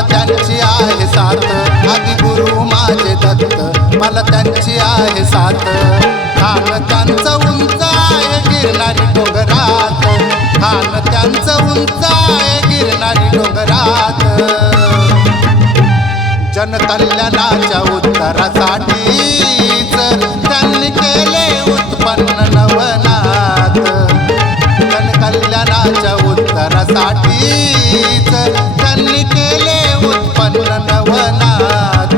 मला त्यांची आहे साथ, आदि गुरु माझे दत्त मला त्यांची आहे साथ. खान त्यांचं उंच आहे गिरणारी डोंगरात, खान त्यांचं उंच आहे गिरणारी डोंगरात. जनकल्याणाच्या उत्तरासाठी त्यांनी केले उत्पन्न नवनाथ, जनकल्याणाच्या उत्तरासाठी त्यांनी केले उत्पन्न नवनाथ.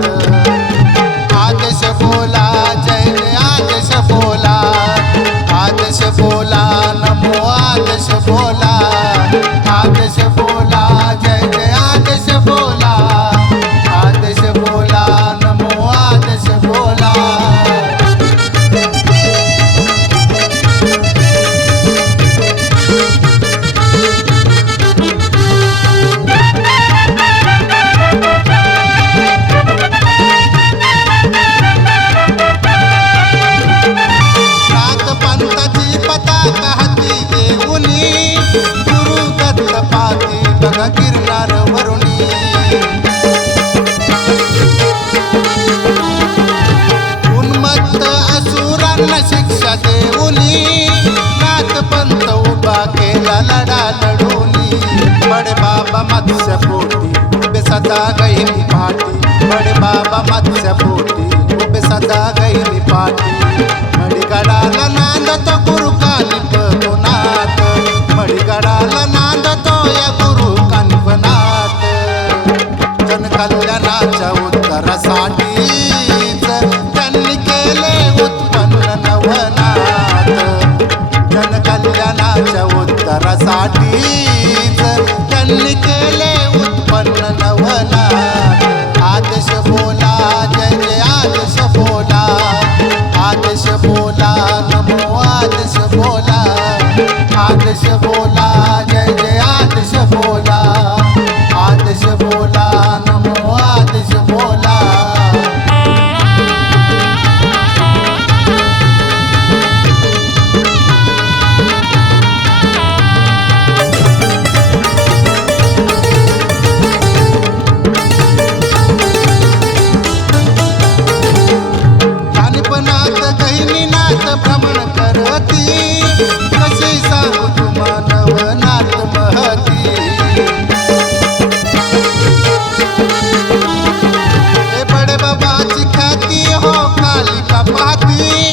आदेश बोला जय जय आदेश बोला, आदेश बोला नमो आदेश बोला, आदेश बोला जय जय आदेश बोला, आदेश बोला नमो आदेश बोला. पंथाची पताका हाती देऊनी गुरु दत्त पाती बघा गिरणार वरुणी. उन्मत्त असुरांना शिक्षा देऊनी नाथ पंथ उभा केला लढा लढवली. बडे बाबा मत्स्य पोटी उभे सदा गहिनी पाठी, बडे बाबा मत्स्य पोटी उभे सदा गहिनी पाठी. मडीगडाला नांदतो गुरु कानिपतो नाथ, मडीगडाला नांदतो या गुरु कानिपनाथ. जनकल्याणाच्या उत्तरासाठी त्यांनी केले उत्पन्न नवनाथ, जनकल्याणाच्या उत्तरासाठी त्यांनी केले उत्पन्न नवनाथ. आदेश बोला जय जय आदेश बोला, आदेश बोला नमो आदेश बोला, आदेश बोला जय जय आदेश बोला, आदेश बोला नमो आदेश बोला. भ्रमण करती कशी सांगू तुम्हा नवनाथ महती. हे बडे बाबाची ख्याती हो खाली का पाहती,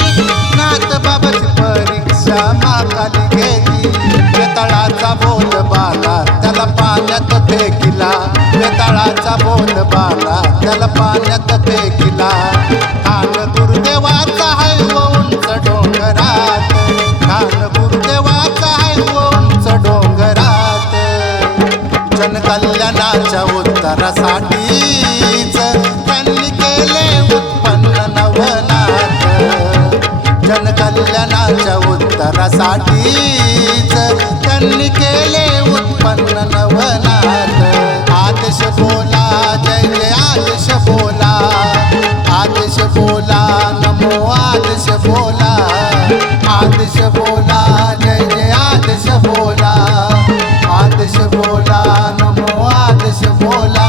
नाथ बाबाची परीक्षा मागाली घेती. वेताळाचा बोल बाला त्याला पाण्यात फेकिला, वेताळाचा बोल बाला त्याला पाण्यात फेकिला. खान गुरुदेवाचा है उंच डोंगरात, खान गुरुदेवाचा है उंच डोंगरात. जनकल्याणाच्या उत्तरासाठी त्यांनी केले उत्पन्न नवनाथ, जनकल्याणाच्या उत्तरासाठी त्यांनी केले उत्पन्न नवनाथ. आदेश बोला जय जय आदेश बोला, आदेश बोला नमो आदेश बोला, आदेश बोला जय जय आदेश बोला, आदेश बोला नमो आदेश बोला.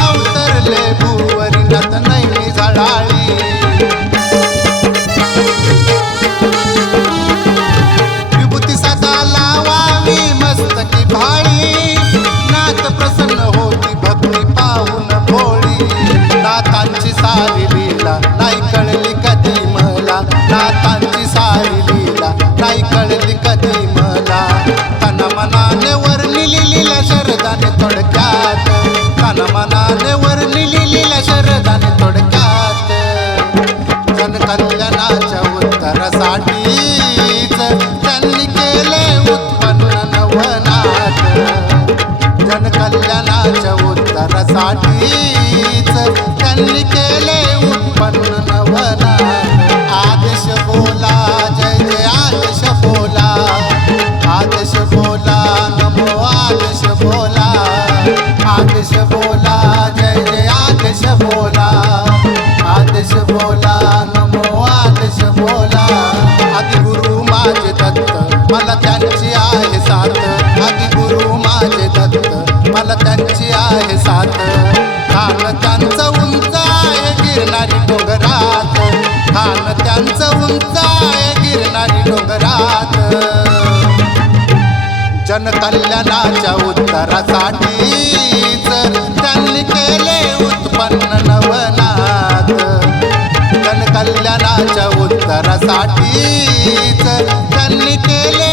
अवतरले भुवरी नत नाही झाडाळी. मला त्यांची आहे साथ आदि गुरु माझे दत्त मला त्यांची आहे साथ खान त्यांचं उंच आहे गिरणारी डोंगरात खान त्यांचं उंच आहे गिरणारी डोंगरात जनकल्याणाच्या उत्तरासाठीच त्यांनी केले उत्पन्न नवनाथ जनकल्याणाच्या उत्तरासाठीच त्यांनी केले